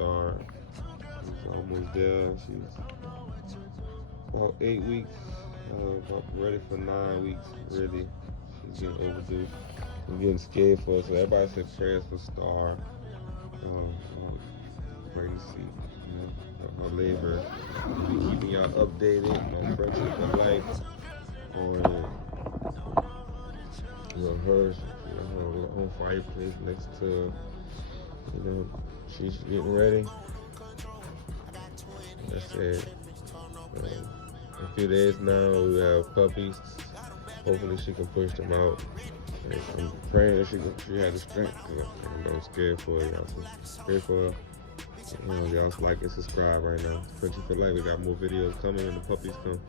Star. She's almost there. She's about 8 weeks, about ready for 9 weeks, really. She's getting overdue. I'm getting scared for her, so everybody said prayers for Star. Pregnancy, her labor. I'll be keeping y'all updated on Friendship for Life, on her own fireplace next to, she's getting ready. That's it. A few days now, we have puppies. Hopefully she can push them out. And I'm praying that she has the strength. I'm scared for her, y'all. Scared for her. Y'all like and subscribe right now. Friendship for Life. We got more videos coming when the puppies come.